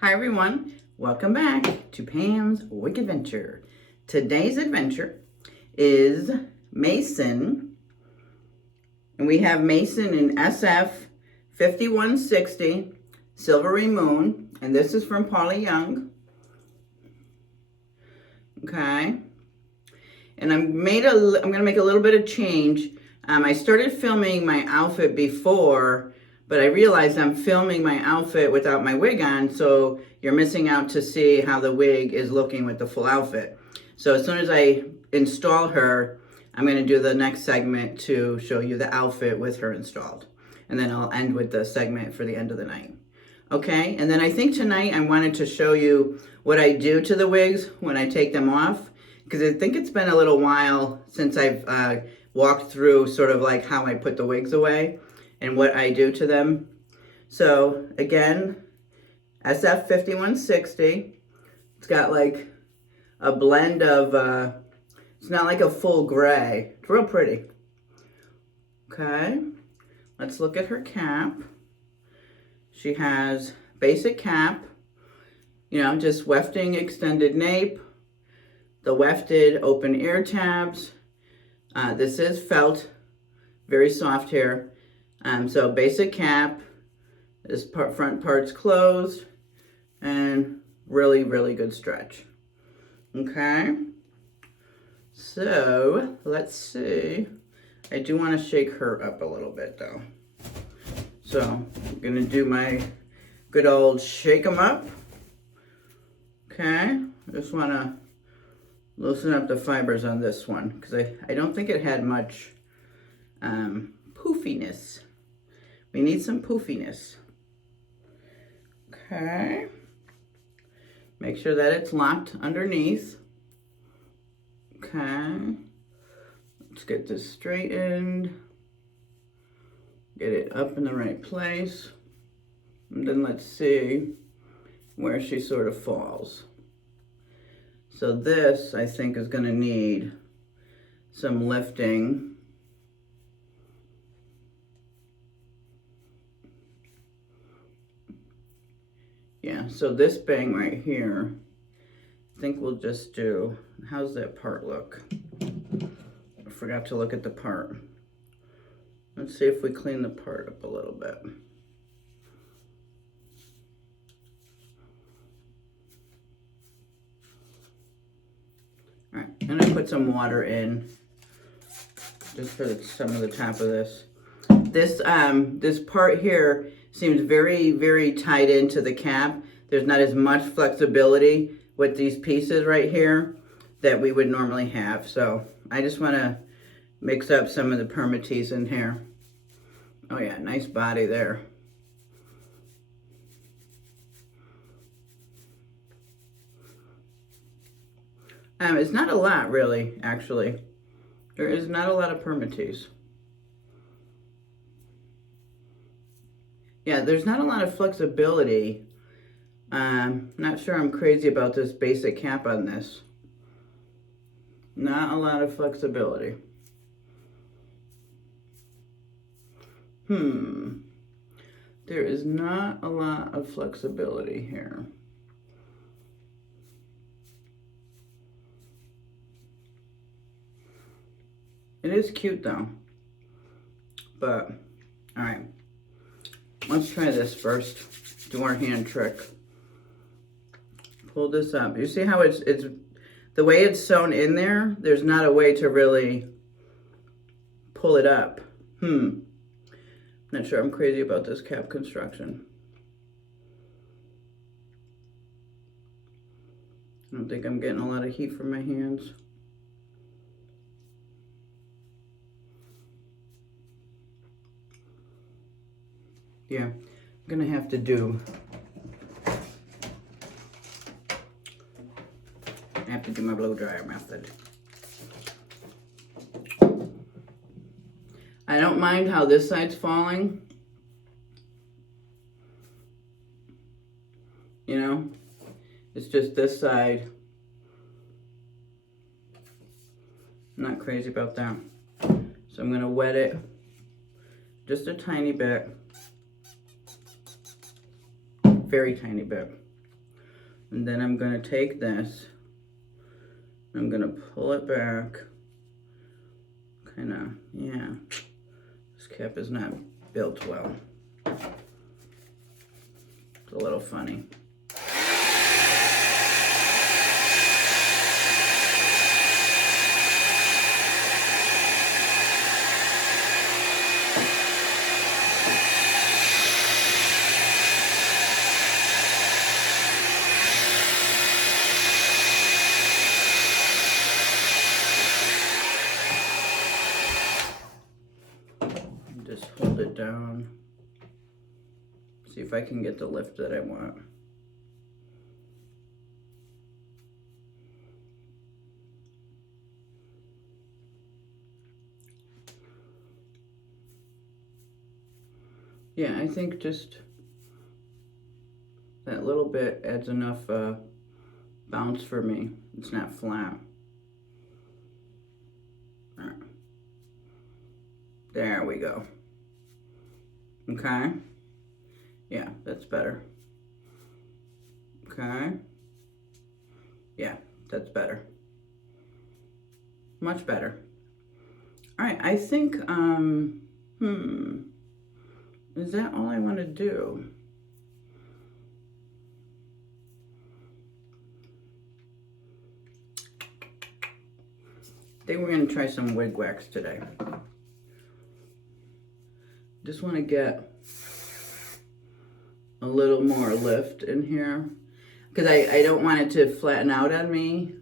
Hi everyone, welcome back to Pam's Wig Adventure. Today's adventure is Mason, and we have Mason in SF 5160 Silvery Moon, and this is from Polly Young. Okay, and I'm gonna make a little bit of change. I started filming my outfit before, but I realized I'm filming my outfit without my wig on, so you're missing out to see how the wig is looking with the full outfit. So as soon as I install her, I'm going to do the next segment to show you the outfit with her installed. And then I'll end with the segment for the end of the night. Okay, and then I think tonight I wanted to show you what I do to the wigs when I take them off, because I think it's been a little while since I've walked through sort of like how I put the wigs away and what I do to them. So again, SF 5160. It's got like a blend of, it's not like a full gray. It's real pretty. Okay, let's look at her cap. She has basic cap, you know, just wefting extended nape, the wefted open ear tabs. This is felt, very soft hair. So basic cap, this front part's closed, and really, really good stretch. Okay, so let's see. I do want to shake her up a little bit though. So I'm gonna do my good old shake them up. Okay, I just want to loosen up the fibers on this one because I don't think it had much poofiness. We need some poofiness. Okay. Make sure that it's locked underneath. Okay. Let's get this straightened. Get it up in the right place. And then let's see where she sort of falls. So this, I think, is going to need some lifting. Yeah, so this bang right here, I think we'll just do, how's that part look? I forgot to look at the part. Let's see if we clean the part up a little bit. All right, and I put some water in just for some of the top of this. This part here seems very, very tied into the cap. There's not as much flexibility with these pieces right here that we would normally have. So I just want to mix up some of the permatease in here. Oh yeah, nice body there. It's not a lot really, actually. There is not a lot of permatease. Yeah, there's not a lot of flexibility. Not sure I'm crazy about this basic cap on this. Not a lot of flexibility. There is not a lot of flexibility here. It is cute though. But, all right. Let's try this first. Do our hand trick. Pull this up. You see how it's the way it's sewn in there, there's not a way to really pull it up. Not sure I'm crazy about this cap construction. I don't think I'm getting a lot of heat from my hands. Yeah, I'm gonna have to do, my blow dryer method. I don't mind how this side's falling. You know, it's just this side. I'm not crazy about that. So I'm gonna wet it just a tiny bit. Very tiny bit. And then I'm gonna take this, I'm gonna pull it back, kinda, yeah. This cap is not built well. It's a little funny. Just hold it down. See if I can get the lift that I want. Yeah, I think just that little bit adds enough bounce for me. It's not flat. There we go. Okay. Yeah, that's better. Okay. Yeah, that's better. Much better. All right, I think, is that all I want to do? I think we're going to try some wig wax today. Just want to get a little more lift in here because I don't want it to flatten out on me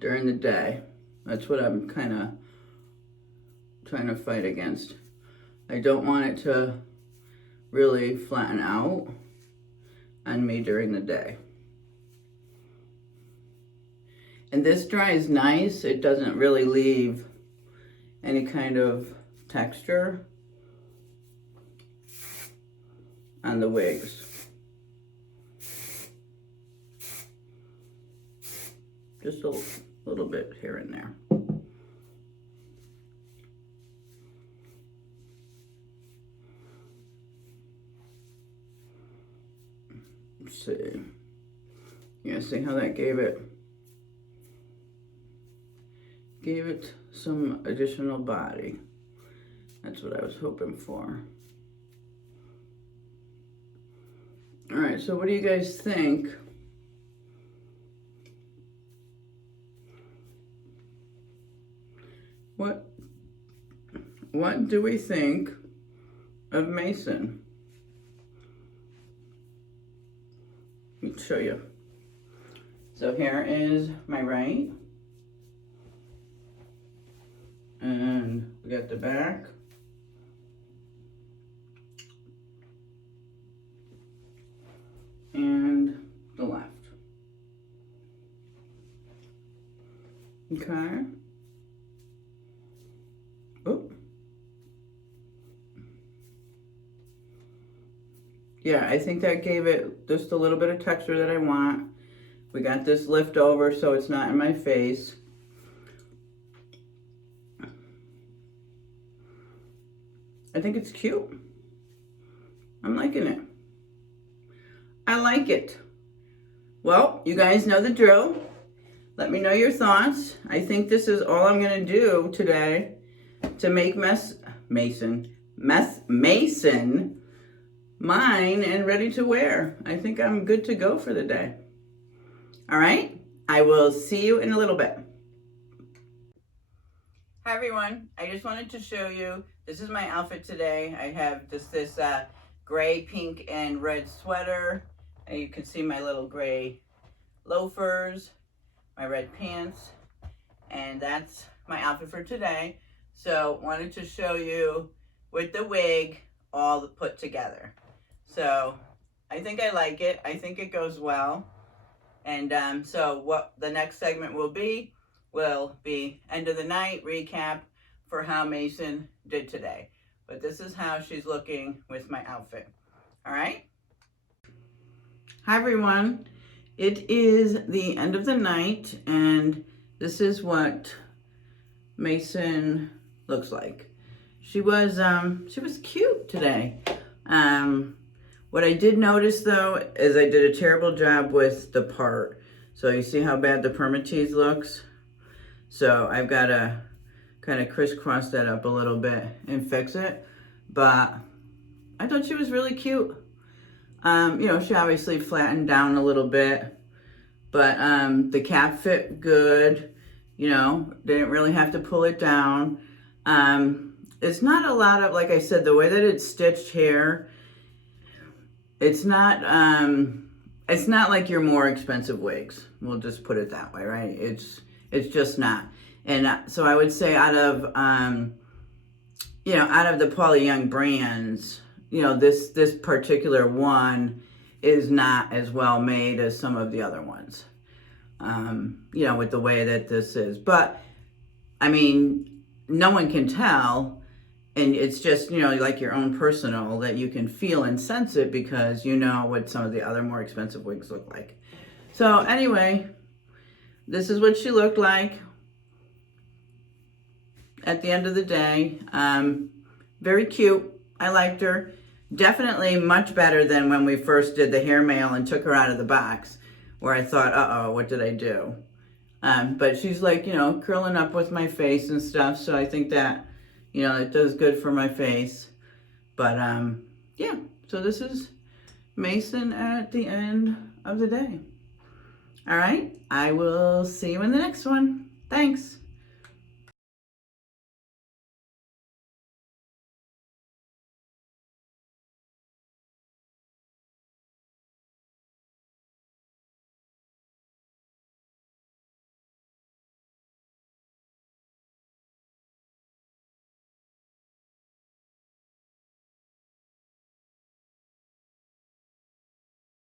during the day. That's what I'm kind of trying to fight against. I don't want it to really flatten out on me during the day. And this dries nice. It doesn't really leave any kind of texture on the wigs. Just a little bit here and there. Let's see. Yeah, see how that gave it some additional body. That's what I was hoping for. All right, so what do you guys think? What do we think of Mason? Let me show you. So here is my right. And we got the back. And the left. Okay. Oh. Yeah, I think that gave it just a little bit of texture that I want. We got this lift over so it's not in my face. I think it's cute. I'm liking it. I like it. Well, you guys know the drill. Let me know your thoughts. I think this is all I'm gonna do today to make Mason mine and ready to wear. I think I'm good to go for the day. All right, I will see you in a little bit. Hi everyone, I just wanted to show you, this is my outfit today. I have just this gray, pink, and red sweater. And you can see my little gray loafers, my red pants, and that's my outfit for today. So wanted to show you with the wig all put together. So I think I like it. I think it goes well. And so what the next segment will be end of the night recap for how Mason did today. But this is how she's looking with my outfit. All right. Hi everyone. It is the end of the night and this is what Mason looks like. She was cute today. What I did notice though is I did a terrible job with the part. So you see how bad the permatease looks? So I've got to kind of crisscross that up a little bit and fix it. But I thought she was really cute. You know, she obviously flattened down a little bit, but the cap fit good. You know, didn't really have to pull it down. It's not a lot of, like I said, the way that it's stitched here, it's not like your more expensive wigs. We'll just put it that way, right? It's just not. And so I would say out of, you know, out of the Polly Young brands, you know, this particular one is not as well made as some of the other ones, you know, with the way that this is. But, I mean, no one can tell, and it's just, you know, like your own personal, that you can feel and sense it because you know what some of the other more expensive wigs look like. So, anyway, this is what she looked like at the end of the day. Very cute. I liked her. Definitely much better than when we first did the hair mail and took her out of the box, where I thought, uh-oh, what did I do? But she's like, you know, curling up with my face and stuff, so I think that, you know, it does good for my face. But, yeah, so this is Mason at the end of the day. All right, I will see you in the next one. Thanks.